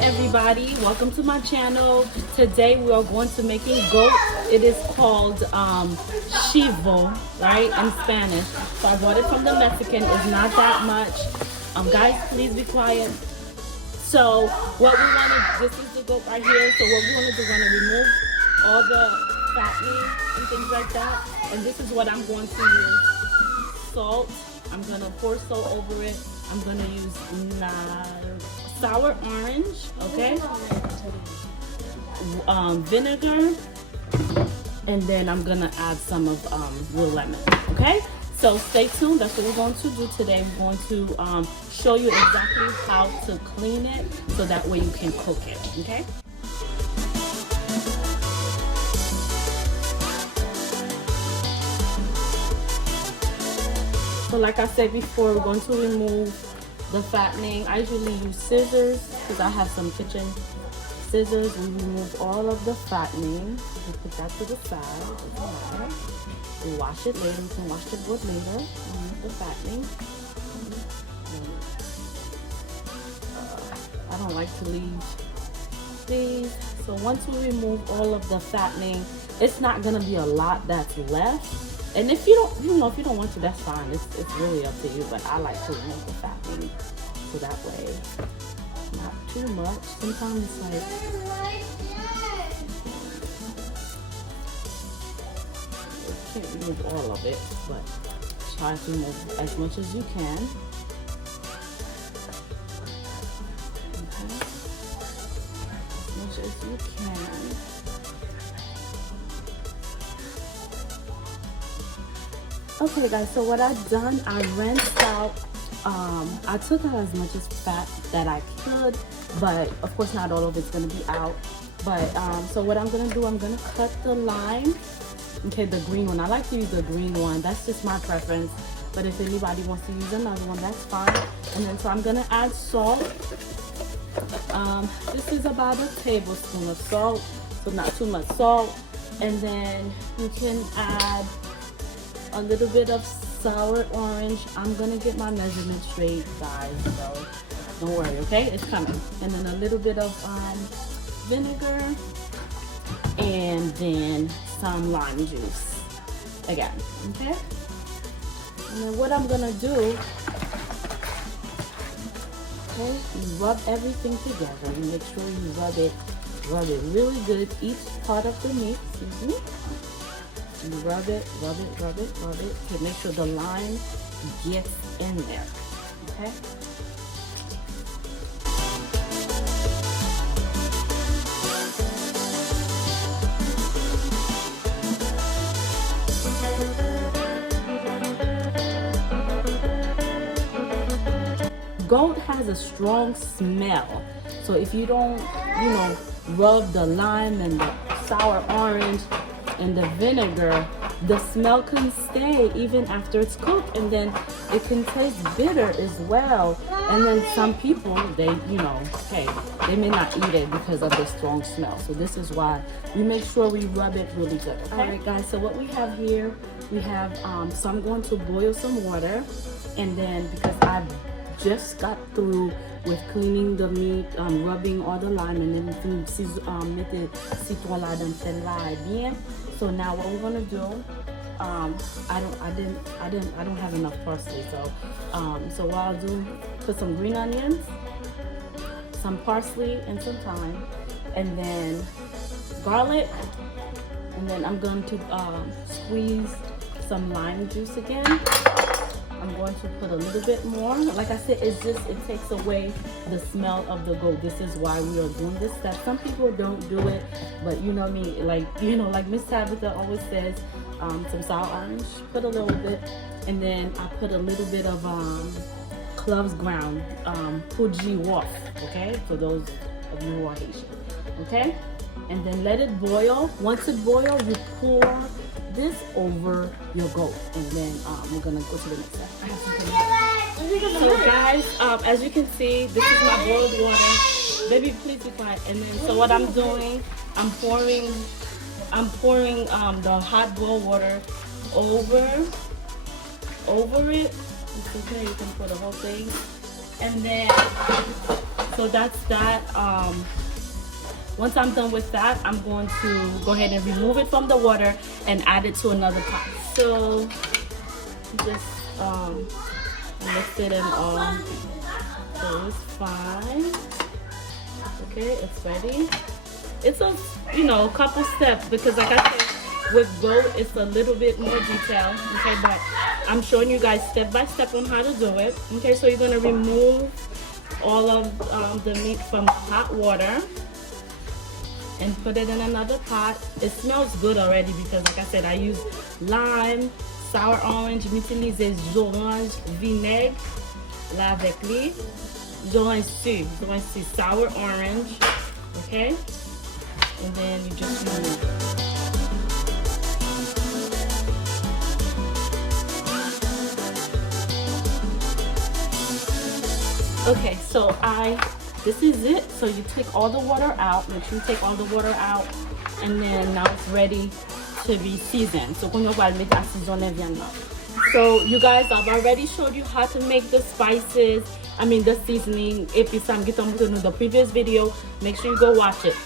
everybody, welcome to my channel. Today we are going to making goat. It is called chivo, right, in Spanish. So I bought it from the Mexican. It's not that much. Guys, please be quiet. So what we want to, this is the goat right here. So what we want to do, we're going to remove all the fattening and things like that. And this is what I'm going to use. Salt. I'm going to pour salt over it. I'm going to use sour orange, okay? Vinegar. And then I'm going to add some of real lemon, okay? So stay tuned. That's what we're going to do today. We're going to show you exactly how to clean it so that way you can cook it, okay? So like I said before, we're going to remove the fattening. I usually use scissors because I have some kitchen scissors. We remove all of the fattening. We put that to the side. We wash it later. We can wash the wood later. Remove the fattening. I don't like to leave these. So once we remove all of the fattening, it's not gonna be a lot that's left. And if you don't, if you don't want to, that's fine. It's really up to you. But I like to remove the fattening so that way, not too much. Sometimes it's like you can't remove all of it, but try to remove as much as you can. Okay, as much as you can. Okay guys, so what I've done, I rinsed out, I took out as much as fat that I could, but of course not all of it's going to be out. But so what I'm going to do, I'm going to cut the lime, okay, the green one. I like to use the green one. That's just my preference. But if anybody wants to use another one, that's fine. And then so I'm going to add salt. This is about a tablespoon of salt, so not too much salt. And then you can add a little bit of sour orange. I'm gonna get my measurement straight, guys, so don't worry, okay? It's coming. And then a little bit of vinegar, and then some lime juice again, okay? And then what I'm gonna do, okay, you rub everything together. You make sure you rub it really good, each part of the meat, excuse me. You rub it to make sure the lime gets in there, okay? Goat has a strong smell, so if you don't, rub the lime and the sour orange and the vinegar, the smell can stay even after it's cooked, and then it can taste bitter as well. And then some people, they may not eat it because of the strong smell. So this is why we make sure we rub it really good, okay? All right guys, so what we have here, we have so I'm going to boil some water, and then because I've just got through with cleaning the meat, rubbing all the lime, and then mettez citron là dans celle là bien. So now what we're gonna do, I don't have enough parsley, so what I'll do, put some green onions, some parsley, and some thyme, and then garlic, and then I'm going to squeeze some lime juice again. I'm going to put a little bit more. Like I said, it takes away the smell of the goat. This is why we are doing this step. Some people don't do it, but you know me, like Miss Tabitha always says, some sour orange, put a little bit, and then I put a little bit of cloves ground, puji waf, okay, for those of you who are Haitian, okay? And then let it boil. Once it boils, you pour this over your goat, and then we're gonna go to the next step. I have something. So guys, as you can see, this is my boiled water. Baby, please be quiet. And then so what I'm doing, I'm pouring the hot boiled water over it. It's okay, you can pour the whole thing. And then so that's that. Once I'm done with that, I'm going to go ahead and remove it from the water and add it to another pot. So just mix it in all. So it's fine. Okay, it's ready. It's a couple steps because like I said, with goat it's a little bit more detailed. Okay, but I'm showing you guys step by step on how to do it. Okay, so you're gonna remove all of the meat from the hot water and put it in another pot. It smells good already because like I said, I use lime, sour orange, j'utilise orange, vinaigre, là avec lui, orange, sour orange, okay? And then you just remove it. Okay, so this is it. So you take all the water out, make sure you take all the water out, and then now it's ready to be seasoned. So so you guys, I've already showed you how to make the spices, the seasoning. Epis, the previous video, make sure you go watch it.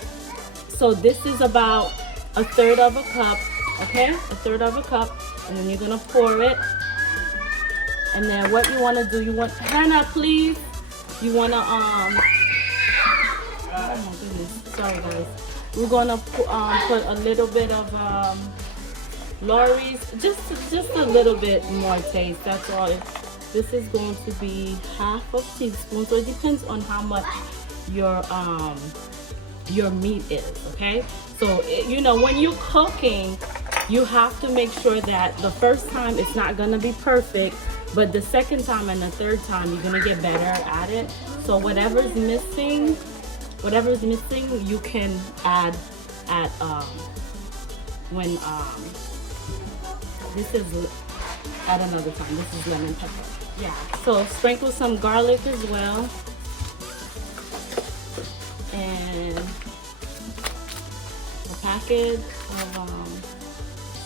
So this is about 1/3 of a cup, okay? 1/3 of a cup, and then you're gonna pour it. And then what you wanna do, Hannah, please. You wanna oh my goodness, sorry guys. We're gonna put a little bit of Lorry's, just a little bit more taste. That's all. This is going to be 1/2 teaspoon. So it depends on how much your meat is. Okay. So when you're cooking, you have to make sure that the first time it's not gonna be perfect. But the second time and the third time, you're gonna get better at it. So whatever's missing, you can add at when this is at another time. This is lemon pepper. Yeah. So sprinkle some garlic as well, and a packet of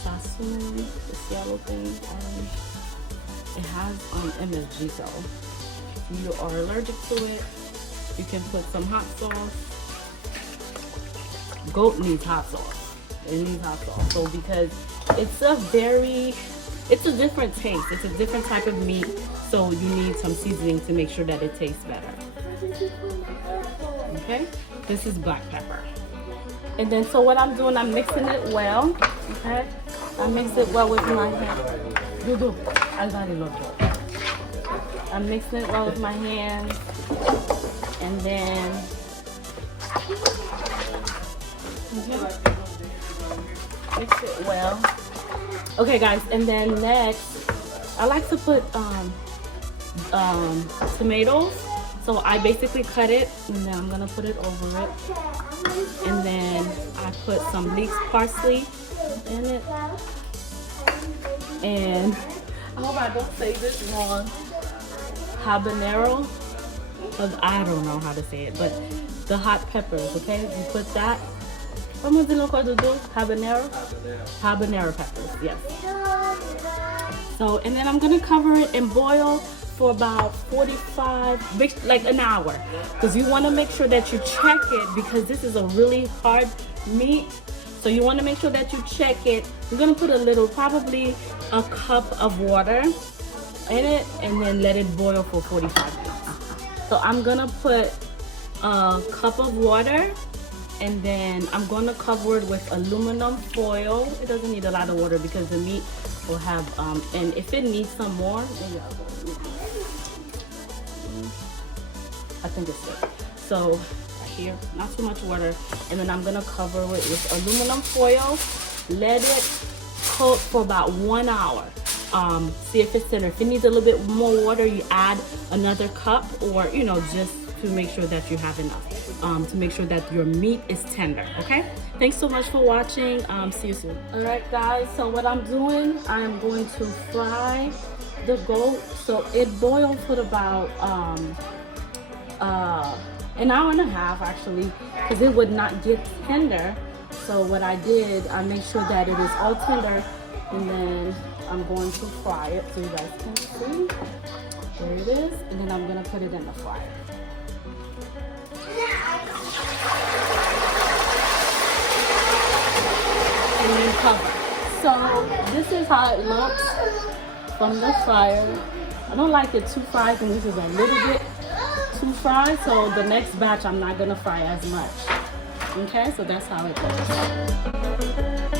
Sazon, this yellow thing, orange. It has MSG, so if you are allergic to it, you can put some hot sauce. Goat needs hot sauce. It needs hot sauce. So because it's a different taste. It's a different type of meat. So you need some seasoning to make sure that it tastes better. Okay? This is black pepper. And then so what I'm doing, I'm mixing it well. Okay? I mix it well with my hand. I'm mixing it well with my hands, and then mix it well. Okay, guys, and then next, I like to put tomatoes. So I basically cut it, and then I'm gonna put it over it, and then I put some Leeks parsley in it. And I hope I don't say this wrong. Habanero, because I don't know how to say it, but the hot peppers, okay? You put that. Habanero peppers, yes. So, and then I'm gonna cover it and boil for about 45, like an hour, because you want to make sure that you check it, because this is a really hard meat. So you want to make sure that you check it. You're going to put a little, probably a cup of water in it, and then let it boil for 45 minutes. So I'm going to put a cup of water, and then I'm going to cover it with aluminum foil. It doesn't need a lot of water because the meat will have, and if it needs some more, maybe I'll go. I think it's good. So here, not too much water, and then I'm gonna cover it with aluminum foil. Let it cook for about 1 hour. See if it's tender. If it needs a little bit more water, you add another cup, or just to make sure that you have enough, to make sure that your meat is tender. Okay, thanks so much for watching. See you soon. All right, guys, so what I'm doing, I'm going to fry the goat. So it boiled for about an hour and a half, actually, because it would not get tender. So what I did, I made sure that it is all tender, and then I'm going to fry it so you guys can see. There it is, and then I'm gonna put it in the fryer. cover. So this is how it looks from the fryer. I don't like it too fried, and this is a little bit too fried, so the next batch I'm not gonna fry as much. Okay, so that's how it looks.